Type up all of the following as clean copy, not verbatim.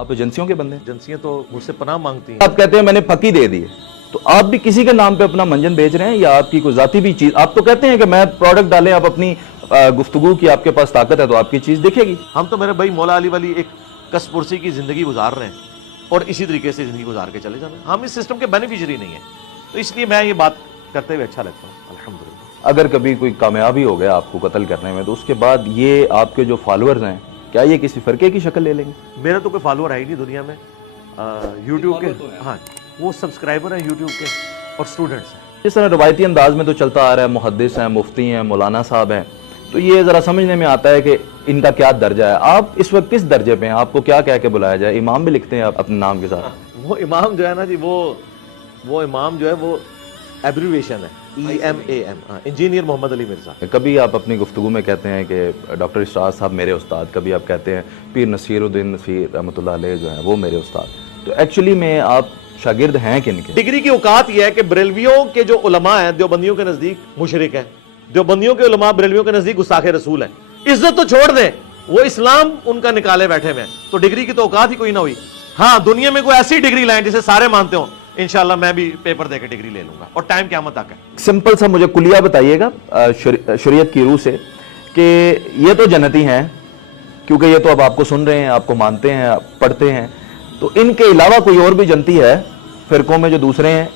آپ ایجنسیوں کے بندے ہیں؟ ایجنسیاں تو مجھ سے پناہ مانگتی ہیں. آپ کہتے ہیں میں نے پھکی دے دی ہے، تو آپ بھی کسی کے نام پہ اپنا منجن بیچ رہے ہیں یا آپ کی کوئی ذاتی بھی چیز؟ آپ تو کہتے ہیں کہ میں پروڈکٹ ڈالیں، آپ اپنی گفتگو کی آپ کے پاس طاقت ہے تو آپ کی چیز دکھے گی. ہم تو میرے بھائی مولا علی والی ایک کس پرسی کی زندگی گزار رہے ہیں اور اسی طریقے سے زندگی گزار کے چلے جانا ہے. ہم اس سسٹم کے بینیفیشری نہیں ہیں، تو اس لیے میں یہ بات کرتے ہوئے اچھا لگتا ہوں الحمدللہ. اگر کبھی کوئی کامیابی ہو گیا آپ کو قتل کرنے میں، تو اس کے بعد یہ آپ کے جو فالوورز ہیں کیا یہ کسی فرقے کی شکل لے لیں گے؟ میرا تو کوئی فالوور ہے ہی نہیں دنیا میں. یوٹیوب کے ہاں وہ سبسکرائبر ہیں یوٹیوب کے اور اسٹوڈنٹس ہیں. جس طرح روایتی انداز میں تو چلتا آ رہا ہے، محدث ہیں، مفتی ہیں، مولانا صاحب ہیں، تو یہ ذرا سمجھنے میں آتا ہے کہ ان کا کیا درجہ ہے. آپ اس وقت کس درجے پہ ہیں؟ آپ کو کیا کہہ کے بلایا جائے؟ امام بھی لکھتے ہیں آپ اپنے نام کے ساتھ. وہ امام جو ہے نا جی، وہ امام جو ہے وہ ایبریویشن ہے، EMAM، انجینئر محمد علی مرزا. کبھی آپ اپنی گفتگو میں کہتے ہیں کہ ڈاکٹر اشراق صاحب میرے استاد، کبھی آپ کہتے ہیں پیر نصیر الدین نصیر رحمۃ اللہ علیہ جو ہیں وہ میرے استاد. تو ایکچولی میں آپ شاگرد ہیں کن کے؟ ڈگری کی اوقات یہ ہے کہ بریلویوں کے جو علماء ہیں دیوبندیوں کے نزدیک مشرک ہیں، دیوبندیوں کے علماء بریلویوں کے نزدیک گستاخ رسول ہیں. عزت تو چھوڑ دیں، وہ اسلام ان کا نکالے بیٹھے ہوئے ہیں، تو ڈگری کی تو اوقات ہی کوئی نہ ہوئی. ہاں دنیا میں کوئی ایسی ڈگری لائیں جسے سارے مانتے ہوں، انشاءاللہ میں بھی پیپر دے کے ڈگری لے لوں گا، اور ٹائم قیامت تک ہے. سمپل سا مجھے کلیہ بتائیے گا شریعت کی روح سے کہ یہ تو جنتی ہیں کیونکہ یہ تو اب آپ کو سن رہے ہیں، آپ کو مانتے ہیں، آپ پڑھتے ہیں، تو ان کے علاوہ کوئی اور بھی جنتی ہے فرقوں میں جو دوسرے ہیں؟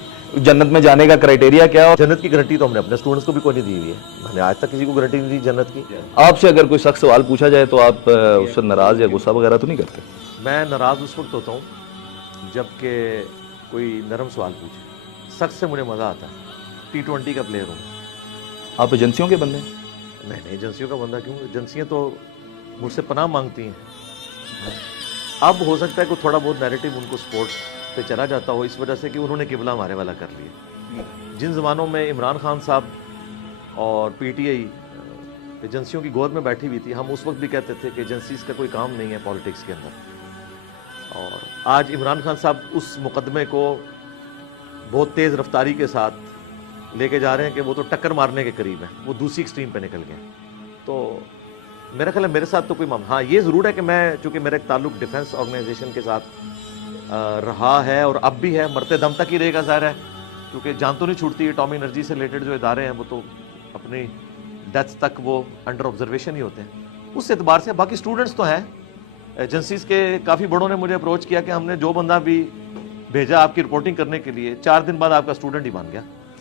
جنت میں جانے کا کرائیٹیریا کیا ہے؟ جنت کی گارنٹی تو ہم نے اپنے اسٹوڈنٹس کو بھی کوئی نہیں دی ہوئی ہے. میں نے آج تک کسی کو گارنٹی نہیں دی جنت کی. آپ سے اگر کوئی سخت سوال پوچھا جائے تو آپ اس سے ناراض یا غصہ وغیرہ تو نہیں کرتے؟ میں ناراض اس وقت ہوتا ہوں جب کہ کوئی نرم سوال پوچھے. سخت سے مجھے مزہ آتا ہے. T20 کا پلیئر ہوں. آپ ایجنسیوں کے بندے ہیں؟ نہیں ایجنسیوں کا بندہ کیوں؟ ایجنسیاں تو مجھ سے پناہ مانگتی ہیں. اب ہو سکتا ہے کہ تھوڑا بہت نیریٹو ان کو سپورٹ پہ چلا جاتا ہو اس وجہ سے کہ انہوں نے قبلہ ہمارے والا کر لیا. جن زمانوں میں عمران خان صاحب اور PTI ایجنسیوں کی گود میں بیٹھی ہوئی تھی، ہم اس وقت بھی کہتے تھے کہ ایجنسیز کا کوئی کام نہیں ہے پالیٹکس کے اندر. اور آج عمران خان صاحب اس مقدمے کو بہت تیز رفتاری کے ساتھ لے کے جا رہے ہیں کہ وہ تو ٹکر مارنے کے قریب ہیں، وہ دوسری ایکسٹریم پہ نکل گئے. تو میرا خیال ہے میرے ساتھ تو کوئی ہاں یہ ضرور ہے کہ میں چونکہ میرا ایک تعلق ڈیفنس آرگنائزیشن کے ساتھ رہا ہے اور اب بھی ہے، مرتے دم تک ہی رہے گا ظاہر ہے، کیونکہ جان تو نہیں چھوٹتی. اٹامی انرجی سے ریلیٹڈ جو ادارے ہیں وہ تو اپنی ڈیتھ تک وہ انڈر آبزرویشن ہی ہوتے ہیں. اس اعتبار سے باقی اسٹوڈنٹس تو ہیں. ایجنسیز کے کافی بڑوں نے مجھے اپروچ کیا کہ ہم نے جو بندہ بھی بھیجا آپ کی رپورٹنگ کرنے کے لیے 4 دن بعد آپ کا اسٹوڈنٹ ہی بن گیا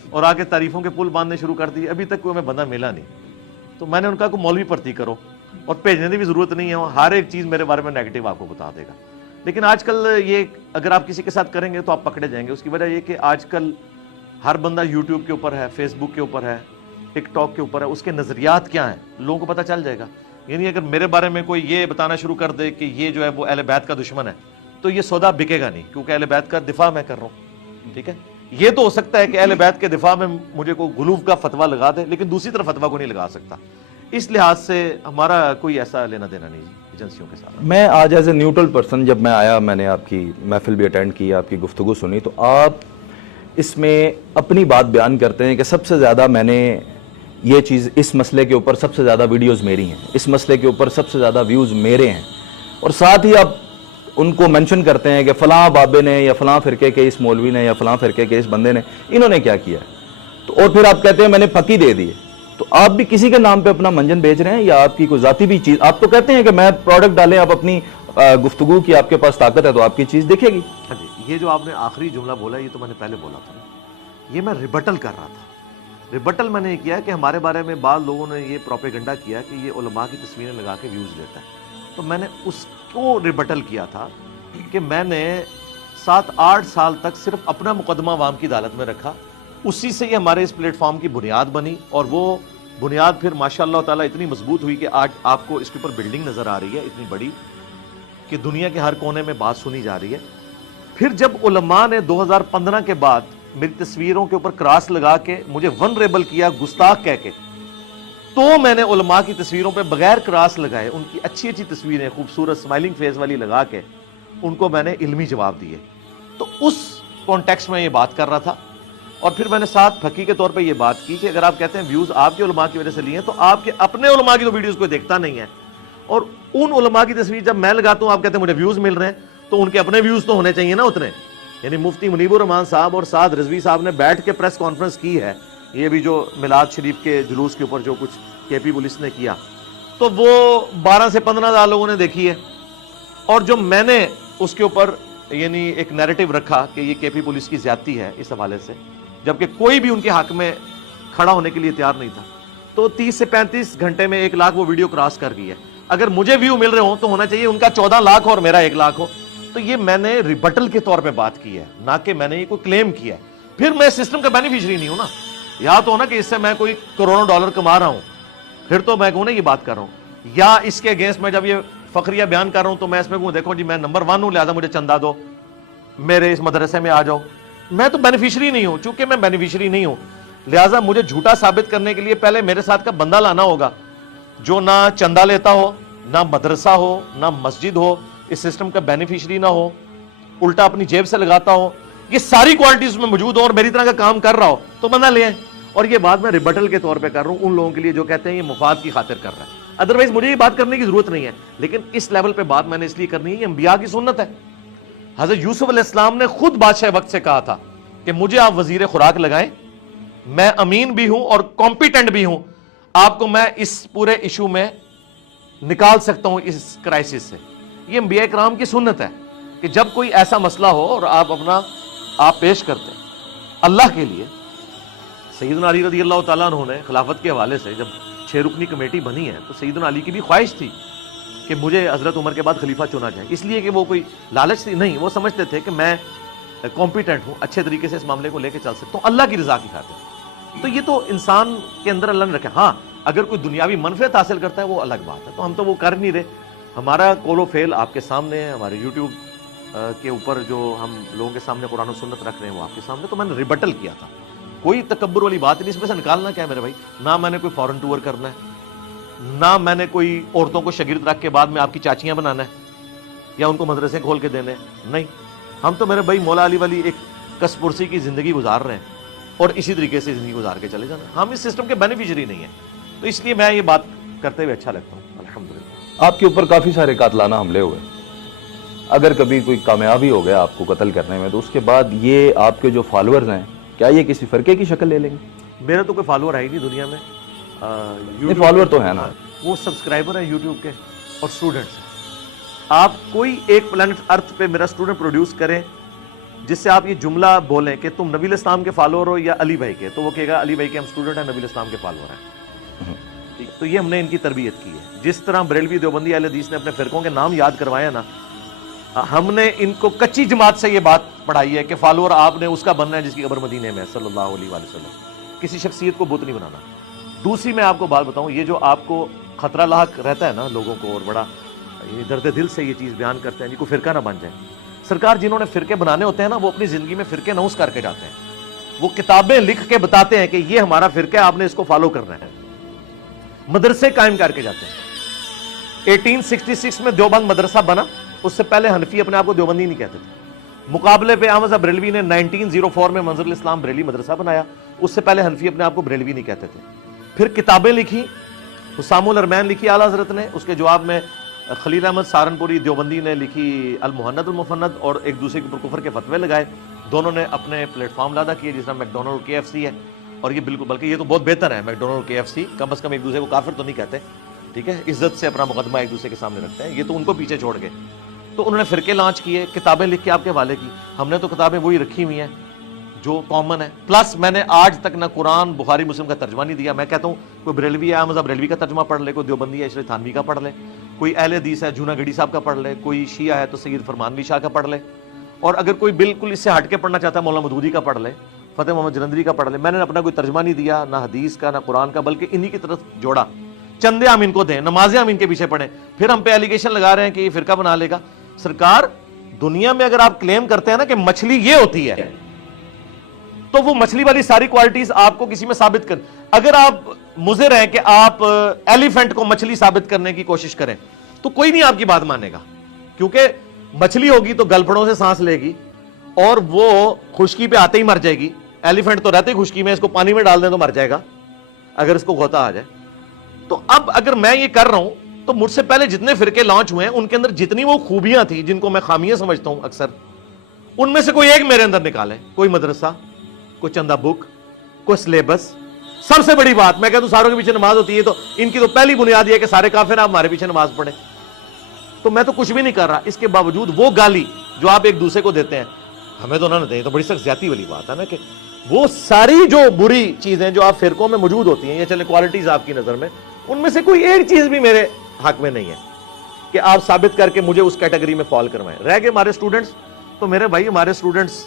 اور آگے تعریفوں کے پل باندھنے شروع کر دیے. ابھی تک کوئی ہمیں بندہ ملا نہیں. تو میں نے ان کا کوئی مولوی بھرتی کرو اور بھیجنے کی بھی ضرورت نہیں ہے، ہر ایک چیز میرے بارے میں نیگیٹو آپ کو بتا دے گا. لیکن آج کل یہ اگر آپ کسی کے ساتھ کریں گے تو آپ پکڑے جائیں گے. اس کی وجہ یہ کہ آج کل ہر بندہ یوٹیوب کے اوپر ہے، فیس بک کے اوپر ہے، ٹک ٹاک کے اوپر ہے. اس کے نظریات کیا ہیں لوگوں کو پتہ چل جائے گا. یعنی اگر میرے بارے میں کوئی یہ بتانا شروع کر دے کہ یہ جو ہے وہ اہل بیت کا دشمن ہے تو یہ سودا بکے گا نہیں، کیونکہ اہل بیت کا دفاع میں کر رہا ہوں. ٹھیک ہے، یہ تو ہو سکتا ہے کہ اہل بیت کے دفاع میں مجھے کوئی غلو کا فتویٰ لگا دے، لیکن دوسری طرف فتویٰ کو نہیں لگا سکتا. اس لحاظ سے ہمارا کوئی ایسا لینا دینا نہیں ایجنسیوں کے ساتھ. میں آج ایز اے نیوٹرل پرسن جب میں آیا، میں نے آپ کی محفل بھی اٹینڈ کی، آپ کی گفتگو سنی، تو آپ اس میں اپنی بات بیان کرتے ہیں کہ سب سے زیادہ میں نے یہ چیز اس مسئلے کے اوپر سب سے زیادہ ویڈیوز میری ہیں، اس مسئلے کے اوپر سب سے زیادہ ویوز میرے ہیں، اور ساتھ ہی آپ ان کو مینشن کرتے ہیں کہ فلاں بابے نے یا فلاں فرقے کے اس مولوی نے یا فلاں فرقے کے اس بندے نے انہوں نے کیا کیا ہے. تو اور پھر آپ کہتے ہیں میں نے پھکی دے دی ہے. تو آپ بھی کسی کے نام پہ اپنا منجن بیچ رہے ہیں یا آپ کی کوئی ذاتی بھی چیز؟ آپ تو کہتے ہیں کہ میں پروڈکٹ ڈالیں، آپ اپنی گفتگو کی آپ کے پاس طاقت ہے تو آپ کی چیز دکھے گی. ہاں جی، یہ جو آپ نے آخری جملہ بولا یہ تو میں نے پہلے بولا تھا نا، یہ میں ریبٹل کر رہا تھا. ریبٹل میں نے یہ کیا کہ ہمارے بارے میں بعض لوگوں نے یہ پروپیگنڈا کیا کہ یہ علماء کی تصویریں لگا کے ویوز لیتا ہے. تو میں نے اس کو ریبٹل کیا تھا کہ میں نے 7-8 سال تک صرف اپنا مقدمہ عوام کی عدالت میں رکھا. اسی سے یہ ہمارے اس پلیٹ فارم کی بنیاد بنی، اور وہ بنیاد پھر ماشاء اللہ تعالیٰ اتنی مضبوط ہوئی کہ آج آپ کو اس کے اوپر بلڈنگ نظر آ رہی ہے اتنی بڑی کہ دنیا کے ہر کونے میں بات سنی جا رہی ہے. پھر جب علماء نے 2015 کے بعد میری تصویروں کے اوپر کراس لگا کے مجھے ونریبل کیا گستاخ کہہ کے، تو میں نے علماء کی تصویروں پہ بغیر کراس لگائے ان کی اچھی اچھی تصویریں خوبصورت اسمائلنگ فیس والی لگا کے ان کو میں نے علمی جواب دیے. تو اس کانٹیکسٹ میں یہ بات کر رہا تھا. اور پھر میں نے ساتھ پھکی کے طور پہ یہ بات کی کہ اگر آپ کہتے ہیں ویوز آپ کے علماء کی وجہ سے لیے ہیں تو آپ کے اپنے علماء کی تو ویڈیوز کوئی دیکھتا نہیں ہے، اور ان علماء کی تصویر جب میں لگاتا ہوں آپ کہتے ہیں مجھے ویوز مل رہے ہیں، تو ان کے اپنے ویوز تو ہونے چاہیے نا اتنے. یعنی مفتی منیب الرحمان صاحب اور سعد رضوی صاحب نے بیٹھ کے پریس کانفرنس کی ہے, یہ بھی جو میلاد شریف کے جلوس کے اوپر جو کچھ کے پی پولیس نے کیا, تو وہ 12 سے 15,000 لوگوں نے دیکھی ہے. اور جو میں نے اس کے اوپر یعنی ایک نیریٹو رکھا کہ یہ کے پی پولیس کی زیادتی ہے اس حوالے سے, جبکہ کوئی بھی ان کے حق میں کھڑا ہونے کے لیے تیار نہیں تھا, تو 30 سے 35 گھنٹے میں 1 لاکھ وہ ویڈیو کراس کر گئی ہے. اگر مجھے ویو مل رہے ہوں تو ہونا چاہیے ان کا 14 لاکھ اور میرا 1 لاکھ ہو. تو یہ میں نے ریبٹل کے طور پہ بات کی ہے, نہ کہ میں نے یہ کوئی کلیم کیا ہے. پھر میں سسٹم کا بینیفیشری نہیں ہوں نا, یا تو ہونا کہ اس سے میں کوئی کروڑوں ڈالر کما رہا ہوں, پھر تو میں کہوں نا یہ بات کر رہا ہوں. یا اس کے اگینسٹ میں جب یہ فخریہ بیان کر رہا ہوں تو میں اس میں کہوں دیکھو جی میں نمبر 1 ہوں, لہذا مجھے چندہ دو, میرے اس مدرسے میں آ جاؤ. میں تو بینیفیشری نہیں ہوں. چونکہ میں بینیفیشری نہیں ہوں لہٰذا مجھے جھوٹا ثابت کرنے کے لیے پہلے میرے ساتھ کا بندہ لانا ہوگا جو نہ چندہ لیتا ہو, نہ مدرسہ ہو, نہ مسجد ہو, اس سسٹم کا بینیفیشری نہ ہو, الٹا اپنی جیب سے لگاتا ہو. یہ ساری کوالٹیز میں موجود ہو اور میری طرح کا کام کر رہا ہو تو بندہ لے آئیں. اور یہ بات میں ریبٹل کے طور پہ کر رہا ہوں ان لوگوں کے لیے جو کہتے ہیں یہ مفاد کی خاطر کر رہا ہے. ادروائز مجھے یہ بات کرنے کی ضرورت نہیں ہے, لیکن اس لیول پہ بات میں نے اس لیے کرنی ہے, یہ انبیاء کی سنت ہے. حضرت یوسف علیہ السلام نے خود بادشاہ وقت سے کہا تھا کہ مجھے آپ وزیر خوراک لگائیں, میں امین بھی ہوں اور کمپیٹنٹ بھی ہوں, آپ کو میں اس پورے ایشو میں نکال سکتا ہوں اس کرائسس سے. یہ انبیاء کرام کی سنت ہے کہ جب کوئی ایسا مسئلہ ہو اور آپ پیش کرتے ہیں اللہ کے لیے. سیدنا علی رضی اللہ تعالیٰ عنہ نے خلافت کے حوالے سے جب 6 رکنی کمیٹی بنی ہے تو سیدنا علی کی بھی خواہش تھی کہ مجھے حضرت عمر کے بعد خلیفہ چنا جائے, اس لیے کہ وہ کوئی لالچ تھی نہیں, وہ سمجھتے تھے کہ میں کمپیٹنٹ ہوں, اچھے طریقے سے اس معاملے کو لے کے چل سکتا ہوں اللہ کی رضا کی خاطر. تو یہ تو انسان کے اندر اللہ نے رکھا. ہاں اگر کوئی دنیاوی منفعت حاصل کرتا ہے وہ الگ بات ہے, تو ہم تو وہ کر نہیں رہے. ہمارا قول و فعل آپ کے سامنے ہے, ہمارے یوٹیوب کے اوپر جو ہم لوگوں کے سامنے قرآن و سنت رکھ رہے ہیں وہ آپ کے سامنے. تو میں نے ریبٹل کیا تھا, کوئی تکبر والی بات نہیں. اس میں سے نکالنا کیا ہے میرے بھائی, نہ میں نے کوئی فورن ٹور کرنا ہے, نہ میں نے کوئی عورتوں کو شاگرد رکھ کے بعد میں آپ کی چاچیاں بنانا ہے یا ان کو مدرسے کھول کے دینے, نہیں. ہم تو میرے بھائی مولا علی والی ایک کس پرسی کی زندگی گزار رہے ہیں اور اسی طریقے سے زندگی گزار کے چلے جانا. ہم اس سسٹم کے بینیفیشری نہیں ہیں, تو اس لیے میں یہ بات کرتے ہوئے اچھا لگتا ہوں. الحمدللہ آپ کے اوپر کافی سارے قاتلانہ حملے ہوئے, اگر کبھی کوئی کامیابی ہو گیا آپ کو قتل کرنے میں تو اس کے بعد یہ آپ کے جو فالوورز ہیں کیا یہ کسی فرقے کی شکل لے لیں گے؟ میرا تو کوئی فالوور ہے ہی نہیں دنیا میں. فالوور تو ہے نا, وہ سبسکرائبر ہیں یوٹیوب کے اور اسٹوڈنٹس. آپ کوئی ایک پلانٹ ارتھ پہ میرا اسٹوڈنٹ پروڈیوس کریں جس سے آپ یہ جملہ بولیں کہ تم نبی الاسلام کے فالوور ہو یا علی بھائی کے, تو وہ کہے گا علی بھائی کے ہم اسٹوڈنٹ ہیں, نبی الاسلام کے فالوور ہیں. تو یہ ہم نے ان کی تربیت کی ہے. جس طرح بریلوی دیوبندی اہل حدیث نے اپنے فرقوں کے نام یاد کروایا نا, ہم نے ان کو کچی جماعت سے یہ بات پڑھائی ہے کہ فالوور آپ نے اس کا بننا ہے جس کی قبر مدینے میں صلی اللہ علیہ وآلہ وسلم. کسی شخصیت کو بت نہیں بنانا. دوسری میں آپ کو بات بتاؤں, یہ جو آپ کو خطرہ لاحق رہتا ہے نا لوگوں کو, اور بڑا درد دل سے یہ چیز بیان کرتے ہیں جی کوئی فرقہ نہ بن جائے. سرکار جنہوں نے فرقے بنانے ہوتے ہیں نا وہ اپنی زندگی میں فرقے نوس کر کے جاتے ہیں, وہ کتابیں لکھ کے بتاتے ہیں کہ یہ ہمارا فرقہ ہے, آپ نے اس کو فالو کرنا ہے. مدرسے قائم کر کے جاتے ہیں. 1866 میں دیوبند مدرسہ بنا, اس سے پہلے حنفی اپنے آپ کو دیوبندی نہیں کہتے تھے. مقابلے پہ احمد بریلوی نے 1904 میں منظر الاسلام بریلی مدرسہ بنایا, اس سے پہلے حنفی اپنے آپ کو بریلوی نہیں کہتے تھے. پھر کتابیں لکھی, حسام الارمین لکھی اعلیٰ حضرت نے, اس کے جواب میں خلیل احمد سہارنپوری دیوبندی نے لکھی المحند المفند, اور ایک دوسرے کے اوپر کفر کے فتوے لگائے. دونوں نے اپنے پلیٹ فارم لادا کیے جس طرح میک ڈونلڈ اور KFC ہے, اور یہ بالکل بلکہ یہ تو بہت بہتر ہے میک ڈونلڈ اور KFC, کم از کم ایک دوسرے کو کافر تو نہیں کہتے, ٹھیک ہے, عزت سے اپنا مقدمہ ایک دوسرے کے سامنے رکھتے ہیں. یہ تو ان کو پیچھے چھوڑ گئے. تو انہوں نے فرقے لانچ کیے, کتابیں لکھ کے آپ کے حوالے کی. ہم نے تو کتابیں وہی رکھی ہوئی ہیں جو کامن ہے. پلس میں نے آج تک نہ قرآن بخاری مسلم کا ترجمہ نہیں دیا. میں کہتا ہوں کوئی بریلوی ہے احمد بریلوی کا ترجمہ پڑھ لے, کوئی دیوبندی ہے اشرف تھانوی کا پڑھ لے, کوئی اہل حدیث ہے جونا گڑی صاحب کا پڑھ لے, کوئی شیعہ ہے تو سید فرمانوی شاہ کا پڑھ لے, اور اگر کوئی بالکل اس سے ہٹ کے پڑھنا چاہتا ہے مولانا مودودی کا پڑھ لے, فتح محمد جلندری کا پڑھ لے. میں نے اپنا کوئی ترجمہ نہیں دیا, نہ حدیث کا نہ قرآن کا, بلکہ انہی کی طرف جوڑا. چندے ہم ان کو دیں, نمازیں ہم ان کے پیچھے پڑھیں, پھر ہم پہ ایلیگیشن لگا رہے ہیں کہ یہ فرقہ بنا لے گا. سرکار دنیا میں اگر آپ کلیم کرتے ہیں نا کہ مچھلی یہ ہوتی ہے, تو وہ مچھلی والی ساری کوالٹیز آپ کو کسی میں ثابت کر. اگر آپ مضر ہیں کہ آپ ایلیفنٹ کو مچھلی ثابت کرنے کی کوشش کریں تو کوئی نہیں آپ کی بات مانے گا, کیونکہ مچھلی ہوگی تو گلپھڑوں سے سانس لے گی اور وہ خشکی پہ آتے ہی مر جائے گی. ایلیفنٹ تو رہتے ہی خشکی میں, اس کو پانی میں ڈال دیں تو مر جائے گا اگر اس کو غوطہ آ جائے. تو اب اگر میں یہ کر رہا ہوں تو مجھ سے پہلے جتنے فرقے لانچ ہوئے ہیں ان کے اندر جتنی وہ خوبیاں تھیں جن کو میں خامیاں سمجھتا ہوں اکثر, ان میں سے کوئی ایک میرے اندر نکالے. کوئی مدرسہ, کوئی چندہ بک, کوئی سلیبس. سب سے بڑی بات میں کہتا ہوں ساروں کے پیچھے نماز ہوتی ہے, تو ان کی تو پہلی بنیاد یہ ہے کہ سارے کافر آپ ہمارے پیچھے نماز پڑھیں. تو میں تو کچھ بھی نہیں کر رہا. اس کے باوجود وہ گالی جو آپ ایک دوسرے کو دیتے ہیں ہمیں تو نہ دیں, تو بڑی سخت زیادتی والی بات ہے نا, کہ وہ ساری جو بری چیزیں جو آپ فرقوں میں موجود ہوتی ہیں, یا چلے کوالٹیز آپ کی نظر میں, ان میں سے کوئی ایک چیز بھی میرے حق میں نہیں ہے کہ آپ ثابت کر کے مجھے اس کیٹیگری میں فال کروائیں. رہ گئے ہمارے اسٹوڈنٹس, تو میرے بھائی ہمارے اسٹوڈنٹس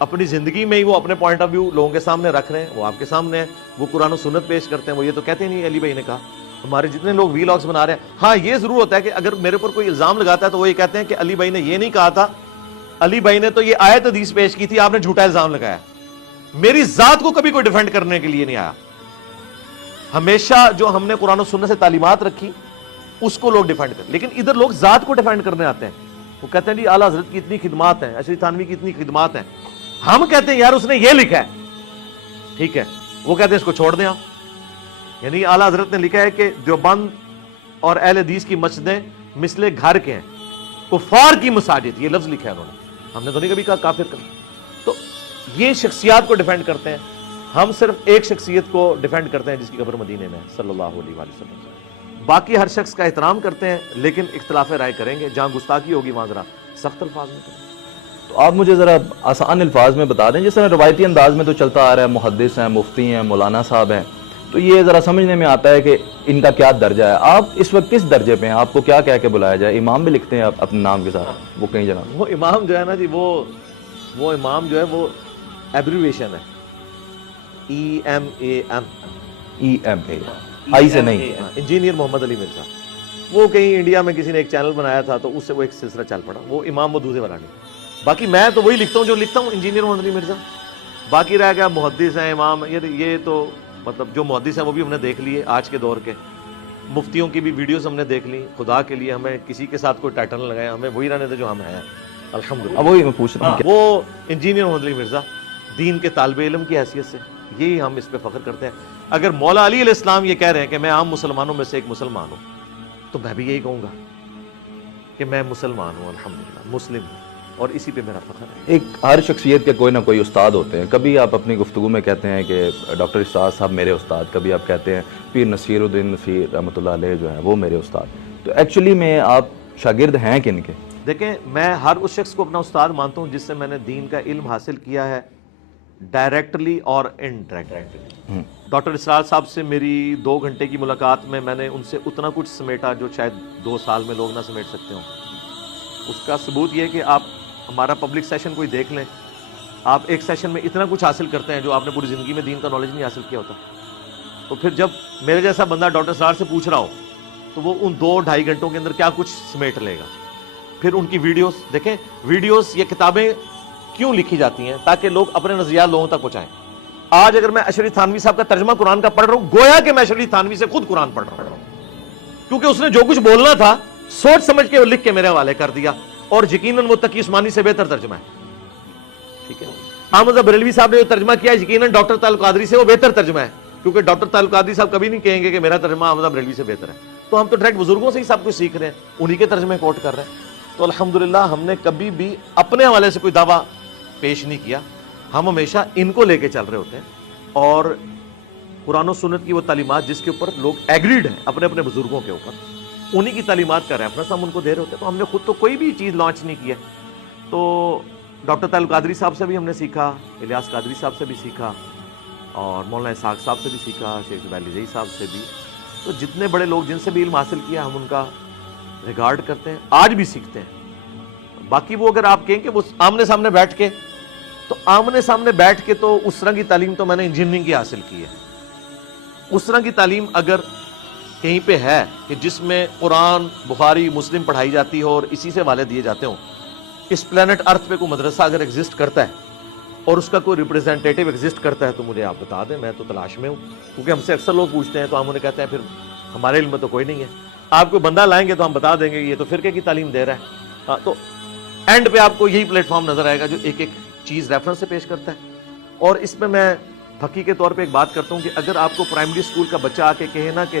اپنی زندگی میں ہی وہ اپنے پوائنٹ آف ویو لوگوں کے سامنے رکھ رہے ہیں, وہ آپ کے سامنے ہیں, وہ قرآن و سنت پیش کرتے ہیں, وہ یہ تو کہتے نہیں علی بھائی نے کہا. ہمارے جتنے لوگ ویلاگز بنا رہے ہیں, ہاں یہ ضرور ہوتا ہے کہ اگر میرے پر کوئی الزام لگاتا ہے تو وہ یہ کہتے ہیں کہ علی بھائی نے یہ نہیں کہا تھا, علی بھائی نے تو یہ آیت حدیث پیش کی تھی, آپ نے جھوٹا الزام لگایا. میری ذات کو کبھی کوئی ڈیفینڈ کرنے کے لیے نہیں آیا. ہمیشہ جو ہم نے قرآن و سنت سے تعلیمات رکھی اس کو لوگ ڈیفینڈ کر, لیکن ادھر لوگ ذات کو ڈیفینڈ کرنے آتے ہیں. وہ کہتے ہیں جی اعلیٰ حضرت کی اتنی خدمات ہیں, اشرف تھانوی کی اتنی خدمات ہیں. ہم کہتے ہیں یار اس نے یہ لکھا ہے, ٹھیک ہے, وہ کہتے ہیں اس کو چھوڑ دیں آپ. یعنی اعلیٰ حضرت نے لکھا ہے کہ دیوبند اور اہل حدیث کی مسجدیں مثل گھر کے ہیں, کفار کی مساجد, یہ لفظ لکھا ہے انہوں نے. ہم نے تو نہیں کبھی کہا کافر کا. تو یہ شخصیات کو ڈیفینڈ کرتے ہیں, ہم صرف ایک شخصیت کو ڈیفینڈ کرتے ہیں جس کی قبر مدینے میں صلی اللہ علیہ وسلم. باقی ہر شخص کا احترام کرتے ہیں, لیکن اختلاف رائے کریں گے, جہاں گستاخی ہوگی وہاں ذرا سخت الفاظ میں کریں. تو آپ مجھے ذرا آسان الفاظ میں بتا دیں, جس طرح روایتی انداز میں تو چلتا آ رہا ہے, محدث ہیں, مفتی ہیں, مولانا صاحب ہیں, تو یہ ذرا سمجھنے میں آتا ہے کہ ان کا کیا درجہ ہے. آپ اس وقت کس درجے پہ ہیں, آپ کو کیا کہہ کے بلایا جائے؟ امام بھی لکھتے ہیں آپ اپنے نام کے ساتھ, وہ کہیں جگہ. وہ امام جو ہے نا جی, وہ امام جو ہے وہ ایبریویشن ہے, EMAM. EMA, آئی سے نہیں. انجینئر محمد علی مرزا. وہ کہیں انڈیا میں کسی نے ایک چینل بنایا تھا تو اس سے وہ ایک سلسلہ چل پڑا. وہ امام وہ دوسرے والا نہیں. باقی میں تو وہی لکھتا ہوں جو لکھتا ہوں, انجینئر محمد علی مرزا. باقی رہ گیا محدث ہیں, امام, یہ تو مطلب جو محدث ہیں وہ بھی ہم نے دیکھ لیے آج کے دور کے. مفتیوں کی بھی ویڈیوز ہم نے دیکھ لی. خدا کے لیے ہمیں کسی کے ساتھ کوئی ٹائٹل نہ لگایا, ہمیں وہی رہنے دے جو ہم ہیں الحمدللہ. اب وہی میں پوچھ رہا ہوں, وہ انجینئر محمد علی مرزا دین کے طالب علم کی حیثیت سے, یہی ہم اس پہ فخر کرتے ہیں. اگر مولا علی علیہ السلام یہ کہہ رہے ہیں کہ میں عام مسلمانوں میں سے ایک مسلمان ہوں, تو میں بھی یہی کہوں گا کہ میں مسلمان ہوں, الحمدللہ مسلم ہوں, اور اسی پہ میرا فخر ہے. ایک ہر شخصیت کے کوئی نہ کوئی استاد ہوتے ہیں. کبھی آپ اپنی گفتگو میں کہتے ہیں کہ ڈاکٹر اسرار صاحب میرے استاد, کبھی آپ کہتے ہیں پیر نصیر الدین نصیر رحمۃ اللہ علیہ جو ہیں وہ میرے استاد. تو ایکچولی میں آپ شاگرد ہیں کن کے؟ دیکھیں, میں ہر اس شخص کو اپنا استاد مانتا ہوں جس سے میں نے دین کا علم حاصل کیا ہے, ڈائریکٹلی اور انڈائریکٹلی. ڈاکٹر اسرار صاحب سے میری 2 گھنٹے کی ملاقات میں نے ان سے اتنا کچھ سمیٹا جو شاید 2 سال میں لوگ نہ سمیٹ سکتے ہوں. اس کا ثبوت یہ ہے کہ آپ ہمارا پبلک سیشن کوئی دیکھ لیں, آپ ایک سیشن میں اتنا کچھ حاصل کرتے ہیں جو آپ نے پوری زندگی میں دین کا نالج نہیں حاصل کیا ہوتا. تو پھر جب میرے جیسا بندہ ڈاکٹر اسرار سے پوچھ رہا ہو تو وہ ان 2-2.5 گھنٹوں کے اندر کیا کچھ سمیٹ لے گا. پھر ان کی ویڈیوز دیکھیں, ویڈیوز یہ کتابیں کیوں لکھی جاتی ہیں؟ تاکہ لوگ اپنے نظریات لوگوں تک پہنچائیں. آج اگر میں اشرف تھانوی صاحب کا ترجمہ قرآن کا پڑھ رہا ہوں, گویا کہ میں اشرف تھانوی سے خود قرآن پڑھ رہا ہوں, کیونکہ اس نے جو کچھ بولنا تھا سوچ سمجھ کے وہ لکھ کے میرے حوالے کر دیا, اور یقیناً وہ تقی عثمانی سے بہتر ترجمہ ہے. ٹھیک ہے, احمد بریلوی صاحب نے جو ترجمہ کیا یقیناً ڈاکٹر طاہر القادری سے وہ بہتر ترجمہ ہے, کیونکہ ڈاکٹر طاہر القادری صاحب کبھی نہیں کہیں گے کہ میرا ترجمہ احمد بریلوی سے بہتر ہے. تو ہم تو ڈائریکٹ بزرگوں سے ہی سب کچھ سیکھ رہے ہیں, انہی کے ترجمے کوٹ کر رہے ہیں. تو الحمدللہ ہم نے کبھی بھی اپنے حوالے سے کوئی دعویٰ پیش نہیں کیا, ہم ہمیشہ ان کو لے کے چل رہے ہوتے ہیں. اور قرآن و سنت کی وہ تعلیمات جس کے اوپر لوگ ایگریڈ ہیں اپنے اپنے بزرگوں کے اوپر, انہی کی تعلیمات کا ریفرنس ہم ان کو دے رہے ہوتے ہیں. تو ہم نے خود تو کوئی بھی چیز لانچ نہیں کی ہے. تو ڈاکٹر طاہر القادری صاحب سے بھی ہم نے سیکھا, الیاس قادری صاحب سے بھی سیکھا, اور مولانا اسحاق صاحب سے بھی سیکھا, شیخ زبیر علی زئی صاحب سے بھی. تو جتنے بڑے لوگ جن سے بھی علم حاصل کیا ہم ان کا ریگارڈ کرتے ہیں, آج بھی سیکھتے ہیں. باقی وہ اگر آپ کہیں کہ وہ آمنے سامنے بیٹھ کے, تو آمنے سامنے بیٹھ کے تو اس طرح کی تعلیم تو میں نے انجینئرنگ کی حاصل کی ہے. اس طرح کی تعلیم اگر کہیں پہ ہے کہ جس میں قرآن, بخاری, مسلم پڑھائی جاتی ہو اور اسی سے حوالے دیے جاتے ہوں, اس پلانٹ ارتھ پہ کوئی مدرسہ اگر ایگزسٹ کرتا ہے اور اس کا کوئی ریپرزینٹیٹیو ایگزسٹ کرتا ہے تو مجھے آپ بتا دیں, میں تو تلاش میں ہوں. کیونکہ ہم سے اکثر لوگ پوچھتے ہیں تو ہم انہیں کہتے ہیں پھر ہمارے علم میں تو کوئی نہیں ہے. آپ کوئی بندہ لائیں گے تو ہم بتا دیں گے یہ تو فرقے کی تعلیم دے رہا ہے. تو اینڈ پہ آپ کو یہی پلیٹ فارم نظر آئے گا جو ایک ایک چیز ریفرنس سے پیش کرتا ہے. اور اس میں میں پھکی کے طور پہ ایک بات کرتا ہوں کہ اگر آپ کو پرائمری اسکول کا بچہ آ کے کہے نا کہ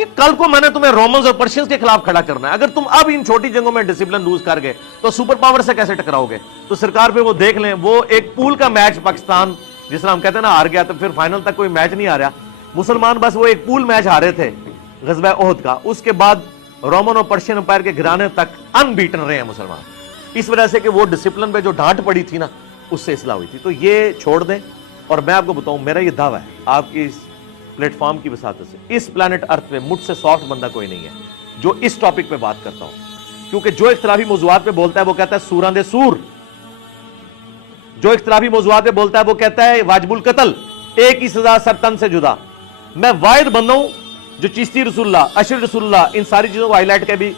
کہ کل کو میں نے تمہیں رومنز اور پرشینز کے خلاف کھڑا کرنا ہے. اگر تم اب ان چھوٹی جنگوں میں ڈسپلن لوز کر گئے تو سپر پاور سے کیسے ٹکراؤ گے؟ تو سرکار پہ وہ دیکھ لیں, وہ ایک پول کا میچ پاکستان جس طرح ہم کہتے ہیں نا ہار گیا, تو پھر فائنل تک کوئی میچ نہیں ہارا مسلمان, بس وہ ایک پول میچ ہارے تھے غزوہ احد کا. اس کے بعد رومن اور پرشین امپائر کے گرانے تک ان بیٹن رہے ہیں مسلمان, اس وجہ سے کہ وہ ڈسپلن پہ جو ڈانٹ پڑی تھی نا اس سے اصلاح ہوئی تھی. تو یہ چھوڑ دیں. اور میں آپ کو بتاؤں, میرا یہ دعویٰ ہے آپ کی اس پلیٹ فارم کی وساطت سے, اس پلانٹ ارتھ پہ مجھ سے سافٹ بندہ کوئی نہیں ہے جو اس ٹاپک پہ بات کرتا ہوں. کیونکہ جو اختلافی موضوعات پہ بولتا ہے وہ کہتا ہے سوراں دے سور, جو اختلافی موضوعات پہ بولتا ہے وہ کہتا ہے واجب القتل, ایک ہی سزا سر تن سے جدا. میں واحد بندہ ہوں جو چشتی رسول اللہ, اشر رسول اللہ, ان ساری چیزوں کو ہائی لائٹ کے بھی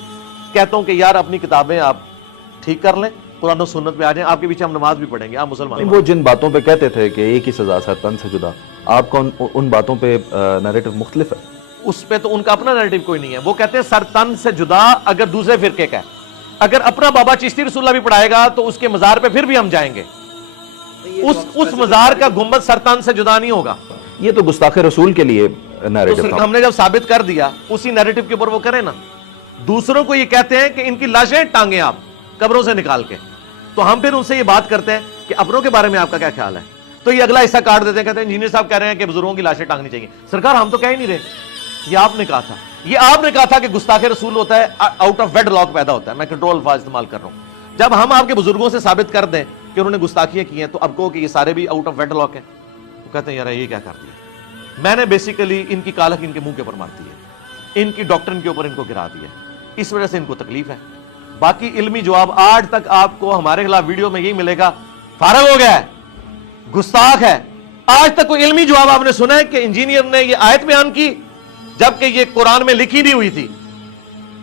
کہتا ہوں کہ یار اپنی کتابیں آپ ٹھیک کر لیں, قرآن و سنت پہ آ جائیں, آپ کے پیچھے ہم نماز بھی پڑھیں گے, آپ مسلمان. وہ جن باتوں پہ کہتے تھے کہ ایک ہی سزا سر تن سے جدا, آپ کا ان باتوں پہ نیریٹو مختلف ہے. اس پہ تو ان کا اپنا نیریٹو کوئی نہیں ہے. وہ کہتے ہیں سر تن سے جدا اگر دوسرے فرقے کا ہے, اگر اپنا بابا چشتی رسول اللہ بھی پڑھائے گا تو اس کے مزار پہ پھر بھی ہم جائیں گے. اس مزار کا گنبد سر تن سے جدا نہیں ہوگا. یہ تو گستاخ رسول کے لیے نیریٹو تھا. ہم نے جب ثابت کر دیا اسی نیریٹو کے اوپر وہ کریں نا. دوسروں کو یہ کہتے ہیں کہ ان کی لاشیں ٹانگیں آپ قبروں سے نکال کے, تو ہم پھر ان سے یہ بات کرتے ہیں کہ اپنوں کے بارے میں آپ کا کیا خیال ہے, تو یہ اگلا حصہ کاٹ دیتے ہیں, کہتے ہیں انجینئر صاحب کہہ رہے ہیں کہ بزرگوں کی لاشیں ٹانگنی چاہیے. سرکار ہم تو کہہ ہی نہیں رہے, یہ آپ نے کہا تھا. یہ آپ نے کہا تھا کہ گستاخ رسول ہوتا ہے آؤٹ آف ویڈ لاک پیدا ہوتا ہے. میں کنٹرول الفاظ استعمال کر رہا ہوں. جب ہم آپ کے بزرگوں سے ثابت کر دیں کہ انہوں نے گستاخیاں کی ہیں تو اب کہو کہ یہ سارے بھی آؤٹ آف ویڈ لاک ہیں, تو کہتے ہیں یار یہ کیا کر دیا. میں نے بیسیکلی ان کی کالک ان کے منہ کے اوپر مارتی ہے, ان کی ڈاکٹرن کے اوپر ان کو گرا دیا, اس وجہ سے ان کو تکلیف ہے. باقی علمی جواب آج تک آپ کو ہمارے خلاف ویڈیو میں یہی ملے گا, فارغ ہو گیا ہے, گستاخ ہے. آج تک کوئی علمی جواب آپ نے سنا ہے کہ انجینئر نے یہ آیت بیان کی جبکہ یہ قرآن میں لکھی نہیں ہوئی تھی,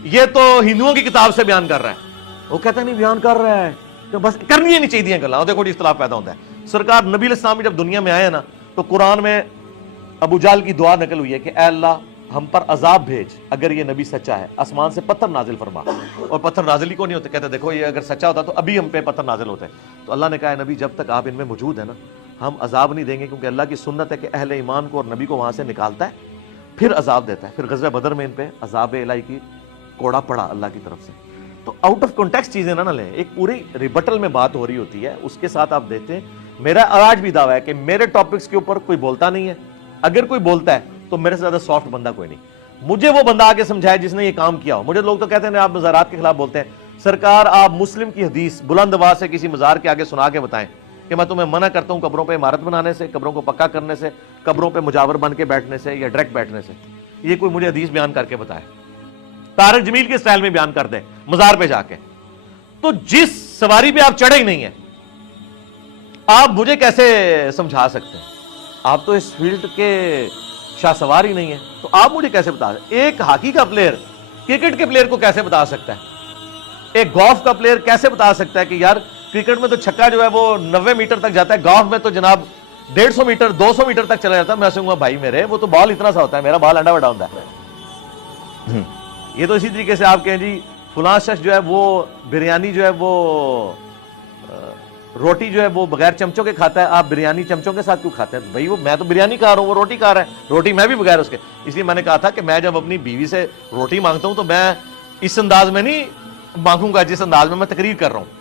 یہ تو ہندوؤں کی کتاب سے بیان کر رہا ہے. وہ کہتا نہیں بیان کر رہا ہے تو بس کرنی ہی نہیں چاہیے گلا. دیکھو جی اختلاف پیدا ہوتا ہے. سرکار نبی علیہ السلام جب دنیا میں آئے نا تو قرآن میں ابو جہل کی دعا نقل ہوئی ہے کہ اے اللہ ہم پر عذاب بھیج اگر یہ نبی سچا ہے, آسمان سے پتھر نازل فرما. اور پتھر نازل ہی کو نہیں ہوتے, کہتے دیکھو یہ اگر سچا ہوتا تو ابھی ہم پہ پتھر نازل ہوتے. تو اللہ نے کہا ہے نبی جب تک آپ ان میں موجود ہیں نا ہم عذاب نہیں دیں گے, کیونکہ اللہ کی سنت ہے کہ اہل ایمان کو اور نبی کو وہاں سے نکالتا ہے پھر عذاب دیتا ہے. پھر غزوہ بدر میں ان پہ عذاب الہی کی کوڑا پڑا اللہ کی طرف سے. تو آؤٹ آف کانٹیکسٹ چیزیں نہ لیں, ایک پوری ریبٹل میں بات ہو رہی ہوتی ہے اس کے ساتھ آپ دیتے ہیں. میرا آج بھی دعویٰ ہے کہ میرے ٹاپکس کے اوپر کوئی بولتا نہیں ہے, اگر کوئی بولتا ہے تو میرے سے زیادہ سافٹ بندہ کوئی نہیں. مجھے وہ بندہ آگے سمجھائے جس نے یہ کام کیا ہو. مجھے لوگ تو کہتے ہیں آپ مزارات کے خلاف بولتے ہیں. سرکار آپ مسلم کی حدیث بلند آواز سے کسی مزار کے آگے سنا کے بتائیں کہ میں تمہیں منع کرتا ہوں قبروں پہ عمارت بنانے سے, قبروں کو پکا کرنے سے, قبروں پہ مجاور بن کے بیٹھنے سے یا ڈائریکٹ بیٹھنے سے. یہ کوئی مجھے حدیث بیان کر کے بتائے, طارق جمیل کے سٹائل میں بیان کر دیں مزار پہ جا کے. تو جس سواری پہ آپ چڑھے ہی نہیں ہیں آپ مجھے کیسے سمجھا سکتے ہیں؟ آپ تو اس فیلڈ کے شاہ سوار ہی نہیں ہے, تو آپ مجھے کیسے بتا سکتے؟ ایک ہاکی کا پلیئر کرکٹ کے پلیئر کو کیسے بتا سکتا ہے؟ ایک گولف کا پلیئر کیسے بتا سکتا ہے کہ یار کرکٹ میں تو چھکا جو ہے وہ 90 میٹر تک جاتا ہے, گولف میں تو جناب 150 میٹر 200 میٹر تک چلا جاتا ہے. میں سنگا بھائی میرے وہ تو بال اتنا سا ہوتا ہے, میرا بال انڈا بڑا ہوتا ہے. یہ تو اسی طریقے سے آپ کہیں جی فلاں شخص جو ہے وہ بریانی جو ہے وہ روٹی جو ہے وہ بغیر چمچوں کے کھاتا ہے, آپ بریانی چمچوں کے ساتھ کیوں کھاتے ہیں؟ بھائی وہ میں تو بریانی کھا رہا ہوں, وہ روٹی کھا رہا ہے, روٹی میں بھی بغیر اس کے. اس لیے میں نے کہا تھا کہ میں جب اپنی بیوی سے روٹی مانگتا ہوں تو میں اس انداز میں نہیں مانگوں گا جس انداز میں تقریر کر رہا ہوں.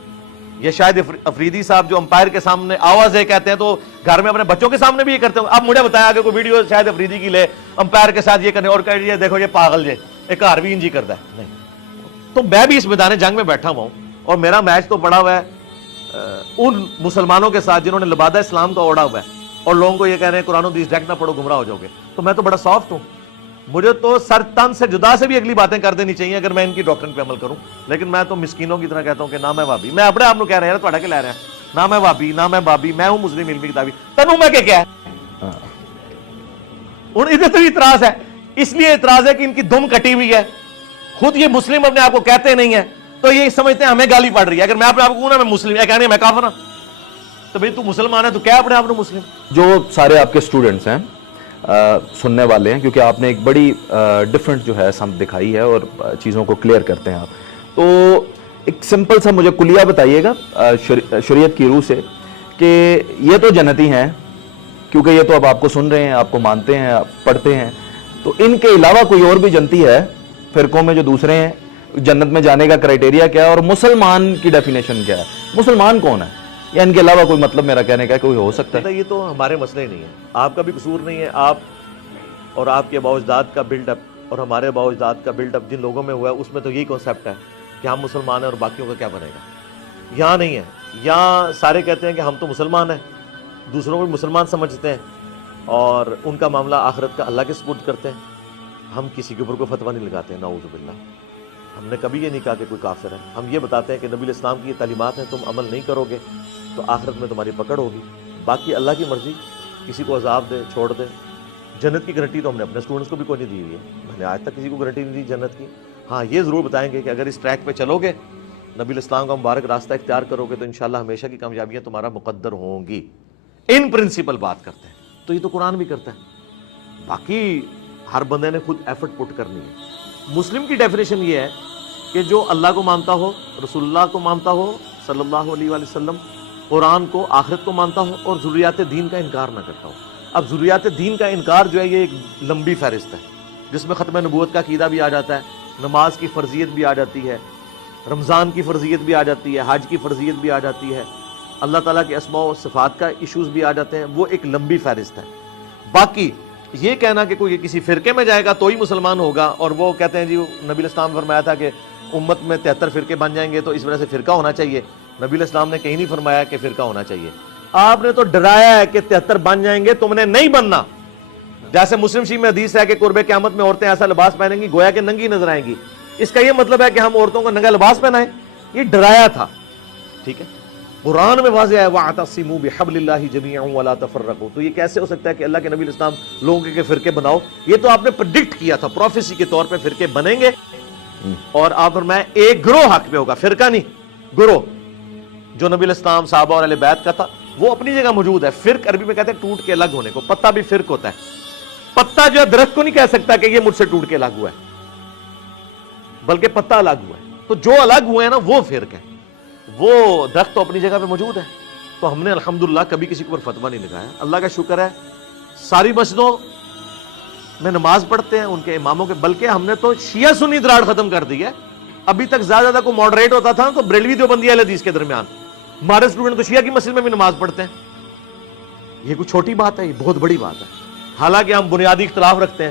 یہ شاید افریدی صاحب جو امپائر کے سامنے آواز ہے کہتے ہیں تو گھر میں اپنے بچوں کے سامنے بھی یہ کرتے ہوں. اب مجھے بتایا کہ کوئی ویڈیو شاید افریدی کی لے امپائر کے ساتھ یہ کرنے اور کہہ دیکھو یہ پاگل جے ایک گھر بھی انجی کرتا ہے. نہیں, تو میں بھی اس میدان جنگ میں بیٹھا ہوا ہوں اور میرا میچ تو پڑا ہوا ہے ان مسلمانوں کے ساتھ جنہوں نے لبادہ اسلام کا اوڑا ہوا ہے اور لوگوں کو یہ کہہ رہے ہیں قرآن و حدیث ڈائریکٹ نہ پڑھو گمراہ ہو جاؤ گے. تو میں تو بڑا سافٹ ہوں, مجھے تو سر تن سے جدا سے بھی اگلی باتیں کر دینی چاہیے اگر میں ان کی ڈاکٹرن پہ عمل کروں. لیکن میں تو مسکینوں کی طرح کہتا ہوں کہ نہ میں وابی, میں اپنے آپ کو کہہ رہا ہے تھوڑا کہ لے رہے ہیں نہ میں وابی نہ میں بابی, میں ہوں مسلم علمی کتابی. تنوں میں کیا ہے ادھر تو اعتراض ہے, اس لیے اعتراض ہے کہ ان کی دم کٹی ہوئی ہے. خود یہ مسلم اپنے آپ کو کہتے نہیں ہیں تو یہ سمجھتے ہیں ہمیں گالی پڑ رہی ہے. اگر میں اپنے آپ کو کہوں نا میں مسلم, یہ کہنے میں کافر ہوں, تو بھئی تو مسلمان ہے تو کیا اپنے آپ کو مسلم. جو سارے آپ کے اسٹوڈنٹس ہیں سننے والے ہیں, کیونکہ آپ نے ایک بڑی ڈفرنٹ جو ہے سمت دکھائی ہے اور چیزوں کو کلیئر کرتے ہیں آپ, تو ایک سمپل سا مجھے کلیہ بتائیے گا شریعت کی روح سے کہ یہ تو جنتی ہیں کیونکہ یہ تو اب آپ کو سن رہے ہیں, آپ کو مانتے ہیں, آپ پڑھتے ہیں, تو ان کے علاوہ کوئی اور بھی جنتی ہے فرقوں میں جو دوسرے ہیں، جنت میں جانے کا کرائٹیریا کیا ہے اور مسلمان کی ڈیفینیشن کیا ہے؟ مسلمان کون ہے؟ یا ان کے علاوہ کوئی مطلب میرا کہنے کا کوئی ہو سکتا ہے؟ یہ تو ہمارے مسئلے نہیں ہے، آپ کا بھی قصور نہیں ہے، آپ اور آپ کے آباء و اجداد کا بلڈ اپ اور ہمارے آباء و اجداد کا بلڈ اپ جن لوگوں میں ہوا ہے اس میں تو یہی کانسیپٹ ہے کہ ہم مسلمان ہیں اور باقیوں کا کیا بنے گا۔ یہاں نہیں ہے، یہاں سارے کہتے ہیں کہ ہم تو مسلمان ہیں، دوسروں کو بھی مسلمان سمجھتے ہیں اور ان کا معاملہ آخرت کا اللہ کے سپرد کرتے ہیں۔ ہم کسی کے اوپر کوئی فتویٰ نہیں لگاتے ہیں، نعوذ باللہ۔ ہم نے کبھی یہ نہیں کہا کہ کوئی کافر ہے، ہم یہ بتاتے ہیں کہ نبی علیہ السلام کی یہ تعلیمات ہیں، تم عمل نہیں کرو گے تو آخرت میں تمہاری پکڑ ہوگی، باقی اللہ کی مرضی، کسی کو عذاب دے چھوڑ دے۔ جنت کی گارنٹی تو ہم نے اپنے اسٹوڈنٹس کو بھی کوئی نہیں دی ہوئی ہے، میں نے آج تک کسی کو گارنٹی نہیں دی جنت کی۔ ہاں یہ ضرور بتائیں گے کہ اگر اس ٹریک پہ چلو گے، نبی علیہ السلام کا مبارک راستہ اختیار کرو گے تو انشاءاللہ ہمیشہ کی کامیابیاں تمہارا مقدر ہوں گی۔ ان پرنسپل بات کرتے ہیں تو یہ تو قرآن بھی کرتا ہے، باقی ہر بندے نے خود ایفرٹ پٹ کرنی ہے۔ مسلم کی ڈیفینیشن یہ ہے کہ جو اللہ کو مانتا ہو، رسول اللہ کو مانتا ہو صلی اللہ علیہ وآلہ وسلم، قرآن کو، آخرت کو مانتا ہو اور ضروریات دین کا انکار نہ کرتا ہو۔ اب ضروریات دین کا انکار جو ہے یہ ایک لمبی فہرست ہے جس میں ختم نبوت کا عقیدہ بھی آ جاتا ہے، نماز کی فرضیت بھی آ جاتی ہے، رمضان کی فرضیت بھی آ جاتی ہے، حج کی فرضیت بھی آ جاتی ہے، اللہ تعالیٰ کے اسماء و صفات کا ایشوز بھی آ جاتے ہیں۔ وہ ایک لمبی فہرست ہے۔ باقی یہ کہنا کہ کوئی کسی فرقے میں جائے گا تو ہی مسلمان ہوگا، اور وہ کہتے ہیں جی نبی علیہ السلام نے فرمایا تھا کہ امت میں 73 فرقے بن جائیں گے تو اس وجہ سے فرقہ ہونا چاہیے، نبی علیہ السلام نے کہیں نہیں فرمایا کہ فرقہ ہونا چاہیے۔ آپ نے تو ڈرایا ہے کہ 73 بن جائیں گے، تم نے نہیں بننا۔ جیسے مسلم شریف میں حدیث ہے کہ قرب قیامت میں عورتیں ایسا لباس پہنیں گی گویا کہ ننگی نظر آئیں گی، اس کا یہ مطلب ہے کہ ہم عورتوں کو ننگا لباس پہنائیں؟ یہ ڈرایا تھا، ٹھیک ہے۔ قرآن میں واضح ہے وَاعْتَصِمُوا بِحَبْلِ اللَّهِ جَمِيعًا وَلَا تَفَرَّقُوا، تو یہ کیسے ہو سکتا ہے کہ اللہ کے نبی علیہ السلام لوگوں کے فرقے بناؤ؟ یہ تو آپ نے پریڈکٹ کیا تھا، پروفیسی کے طور پہ فرقے بنیں گے، اور آپ فرمایا ایک گروہ حق پہ ہوگا، فرقہ نہیں، گروہ۔ جو نبی علیہ السلام صحابہ اور اہل بیت کا تھا وہ اپنی جگہ موجود ہے۔ فرق عربی میں کہتے ہیں ٹوٹ کے الگ ہونے کو، پتا بھی فرق ہوتا ہے۔ پتا جو ہے درخت کو نہیں کہہ سکتا کہ یہ مجھ سے ٹوٹ کے الگ ہوا ہے، بلکہ پتا الگ ہوا ہے۔ تو جو الگ ہوئے ہیں نا وہ فرق ہے، وہ درخت تو اپنی جگہ پہ موجود ہے۔ تو ہم نے الحمدللہ کبھی کسی کے اوپر فتویٰ نہیں لگایا، اللہ کا شکر ہے۔ ساری مسجدوں میں نماز پڑھتے ہیں ان کے اماموں کے، بلکہ ہم نے تو شیعہ سنی دراڑ ختم کر دی ہے۔ ابھی تک زیادہ زیادہ کوئی ماڈریٹ ہوتا تھا تو بریلوی دیوبندی اہل حدیث کے درمیان، ہمارے اسٹوڈنٹ تو شیعہ کی مسجد میں بھی نماز پڑھتے ہیں۔ یہ کوئی چھوٹی بات ہے، یہ بہت بڑی بات ہے۔ حالانکہ ہم بنیادی اختلاف رکھتے ہیں،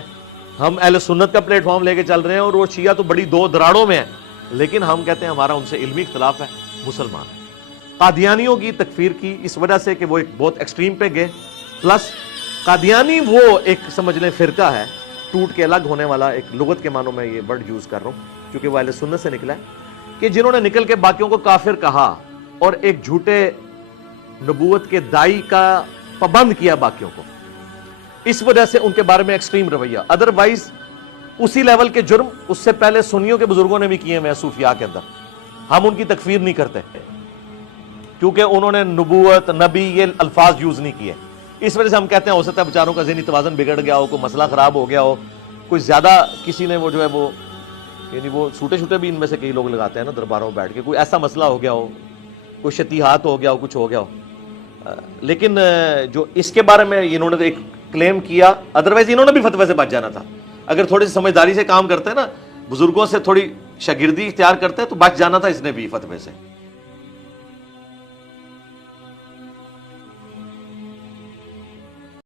ہم اہل سنت کا پلیٹ فارم لے کے چل رہے ہیں اور وہ شیعہ تو بڑی دو دراڑوں میں ہیں، لیکن ہم کہتے ہیں ہمارا ان سے علمی اختلاف ہے، مسلمان ہے۔ قادیانیوں کی تکفیر کی اس وجہ سے کہ وہ ایک بہت ایکسٹریم پہ گئے، پلس قادیانی وہ ایک سمجھ لیں فرقہ ہے ٹوٹ کے الگ ہونے والا، ایک لغت کے معنوں میں یہ ورڈ یوز کر رہا ہوں کیونکہ وہ اہل سنت سے نکلا ہے، کہ جنہوں نے نکل کے باقیوں کو کافر کہا اور ایک جھوٹے نبوت کے دائی کا پابند کیا باقیوں کو، اس وجہ سے ان کے بارے میں ایکسٹریم رویہ۔ ادروائز اسی لیول کے جرم اس سے پہلے سنیوں کے بزرگوں نے بھی کیے ہیں صوفیاء کے اندر، ہم ان کی تکفیر نہیں کرتے کیونکہ انہوں نے نبوت، نبی یہ الفاظ یوز نہیں کیے۔ اس وجہ سے ہم کہتے ہیں ہو سکتا ہے بیچاروں کا ذہنی توازن بگڑ گیا ہو، کوئی مسئلہ خراب ہو گیا ہو، کوئی زیادہ کسی نے وہ جو ہے وہ یعنی وہ چھوٹے چھوٹے بھی ان میں سے کئی لوگ لگاتے ہیں نا درباروں میں بیٹھ کے، کوئی ایسا مسئلہ ہو گیا ہو، کوئی شتیحات ہو گیا ہو، کچھ ہو گیا ہو۔ لیکن جو اس کے بارے میں انہوں نے ایک کلیم کیا، ادروائز انہوں نے بھی فتوے سے بچ جانا تھا۔ اگر تھوڑی سی سمجھداری سے کام کرتے ہیں نا، بزرگوں سے تھوڑی شاگردی اختیار کرتے ہیں تو بچ جانا تھا اس نے بھی فتوے سے۔